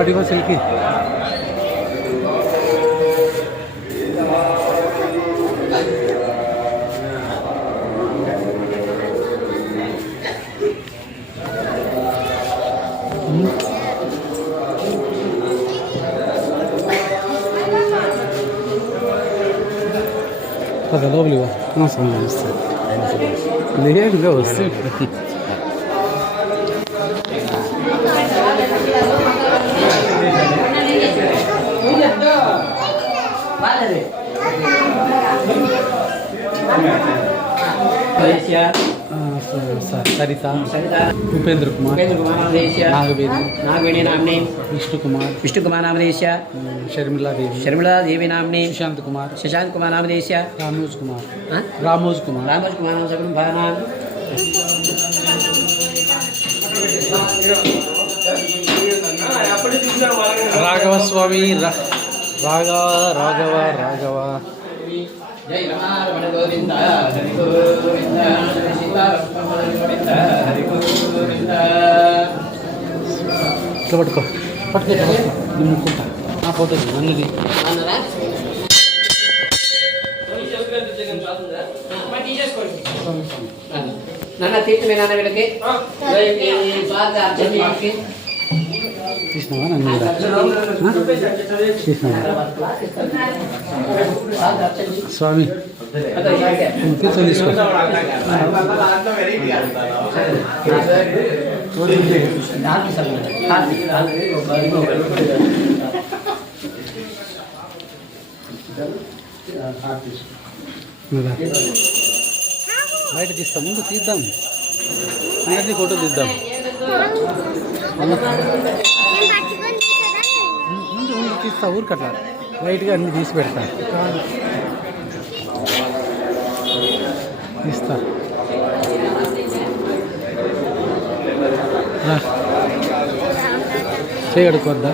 అడిగో selfie هذا لوبلي ما صار مستعد ليه جو السيف सरिता भूपेंद्र कुमार नागवेणी नामने विष्णु कुमार नामदेश शर्मिला देवी नामने शशांत कुमार नामदेश रामोज कुमार नाम सकल भानाम राघव स्वामी राघव जय रमारमण गोविंद हरि गोविंद सीतारमण गोविंद हरि गोविंद पట్టుకో నిమ్ముకుంటా ఆ ఫోటో నన్నది నాన్న తీర్చమే నాన్న వీళ్ళకి తీసినావా నన్ను స్వామి తీర్చు తీసుకో బయట తీస్తాం ముందు తీద్దాం అందరినీ ఫోటో తీద్దాం ముందు తీస్తా ఊరికట్లా లైట్గా అన్ని తీసి పెడతా తీస్తా చేయగడుకోద్దా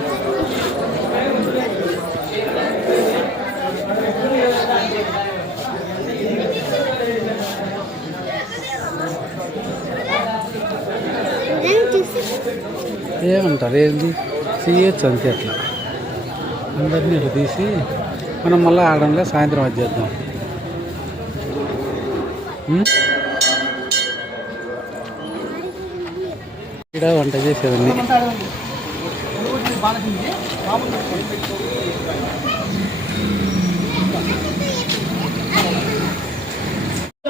ఏమంటారు ఏంది చేయొచ్చు అంతే అట్లా అందరినీ ఇట్లా తీసి మనం మళ్ళీ ఆడంలో సాయంత్రం అది చేద్దాం ఇక్కడ వంట చేసేవన్నీ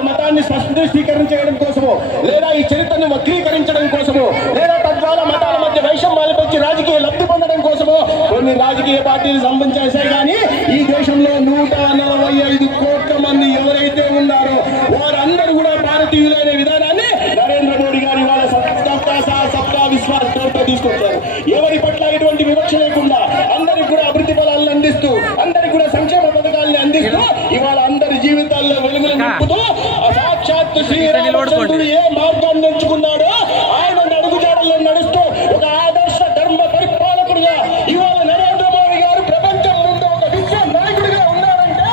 మతాన్ని స్పష్టీకరించడం కోసమో లేదా ఈ చరిత్రను వక్రీకరించడం కోసమో లేదా తద్వారా మతాల మధ్య వైషమ్యాలు పెంచి రాజకీయ లబ్ధి పొందడం కోసమో కొన్ని రాజకీయ పార్టీలు సంబంధించేశాయి. కానీ ఈ దేశంలో 145 కోట్ల మంది ఎవరైతే ఉన్నారో వారందరూ కూడా భారతీయులైన విధానాన్ని నరేంద్ర మోడీ గారి వాళ్ళ సబ్కా విశ్వాస్ పేరుతో తీసుకొచ్చారు. ఎవరి పట్ల ఎటువంటి వివక్ష లేకుండా అందరికి కూడా అభివృద్ధి ఫలాలను అందిస్తూ అందరికి కూడా సంక్షేమ పథకాలను అందిస్తూ ఇవాళ అందరి జీవితాల్లో వెలుగులు నింపుతూ సాక్షాత్తు శ్రీరామచంద్రుడు ఏ మార్గాన్ని ఎంచుకున్నాడో ఆయన అడుగుజాడల్లో నడుస్తూ ఒక ఆదర్శ ధర్మ పరిపాలకుడుగా ఇవాళ నరేంద్ర మోడీ గారు ప్రపంచం ముందు ఒక విశ్వ నాయకుడిగా ఉన్నారంటే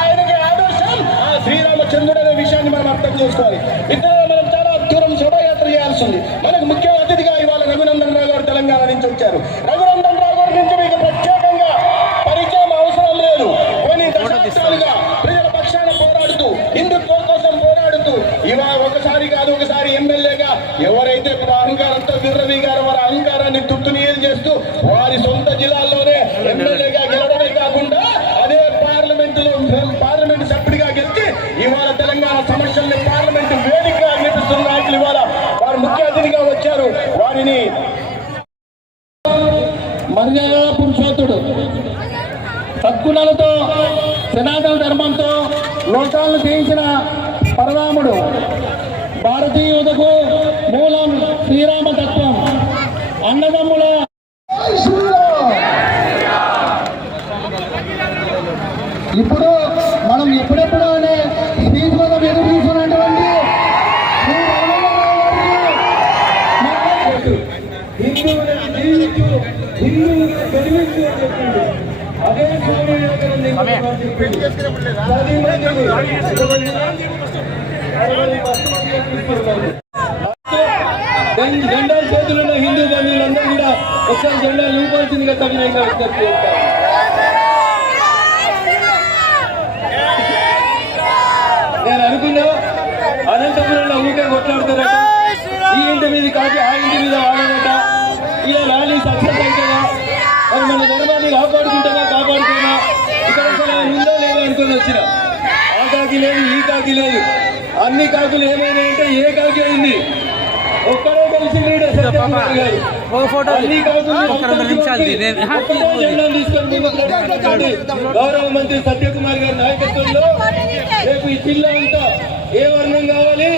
ఆయనకి ఆదర్శం ఆ శ్రీరామచంద్రుడు అనే విషయాన్ని మనం అర్థం చేసుకోవాలి. ఇద్దరు మనం చాలా దూరం శోభయాత్ర చేయాల్సి ఉంది. మనకు ముఖ్య అతిథిగా ఇవాళ రఘునందన్ రావు గారు తెలంగాణ నుంచి వచ్చారు. రఘునందన్ రావు గారి నుంచి మీకు ప్రత్యేకంగా పరిచయం అవసరం లేదు. కొన్ని దశాబ్దాలుగా ప్రజల పక్షాన పోరాడుతూ హిందుత్వం కోసం పోరాడుతూ ఇవాళ ఒకసారి కాదు ఒకసారి ఎమ్మెల్యేగా ఎవరైతే అహంకారంతో విర్రవీగారో వారి అహంకారాన్ని తుత్తునీయలు చేస్తూ వారి సొంత జిల్లాల్లోనే ఎమ్మెల్యేగా గెలవడమే కాకుండా అదే పార్లమెంట్ సభ్యుడిగా గెలిచి ఇవాళ తెలంగాణ సమస్యల్ని పార్లమెంట్ వేదికగా వినిపిస్తున్న నాయకులు ఇవాళ వారు ముఖ్య అతిథిగా వచ్చారు. వారిని మర్యాద పురుషోత్తుడు సద్గుణాలతో సనాతన ధర్మంతో లోకాలను జయించిన పరరాముడు భారతీయులకు మూలం శ్రీరామతత్వం అన్నదమ్ముల ఇప్పుడు మనం ఎప్పుడెప్పుడు అనే స్పీచ్ కోసం ఎదురు చూస్తున్నటువంటి హిందువుల హిందూ అని చెప్పిండు. అదే స్వామి వివేకానంద చెప్పిండు. 10 మంది జెండా చేతులున్న హిందూ బంధువులందరూ కూడా ఒకసారి జెండా నింపాల్సిందిగా తగినంగా విజ్ఞప్తి చేస్తారు. నేను అనుకున్నా అనంతపురంలో ఊకే కొట్లాడతారట, ఈ ఇంటి మీద కాదు ఆ ఇంటి మీద వాడనట, ఇలా ర్యాలీ సక్సెస్ అవుతుందా, మరి మన ధర్మాన్ని కాపాడుకుంటామా కాపాడుకోమా, ఇక్కడ అసలు ఉందో లేదో అనుకుని వచ్చిన. ఆ కాకి లేదు, ఈ కాకి లేదు, అన్ని కాకులు ఏమైనా అంటే ఏ కాకి అయింది, ఒక్కడే కలిసి లీడర్ సత్యకుమార్ గారు అన్ని కాకులు జెండా తీసుకొని గౌరవ మంత్రి సత్యకుమార్ గారి నాయకత్వంలో రేపు ఈ జిల్లా అంతా ఏ వర్ణం కావాలి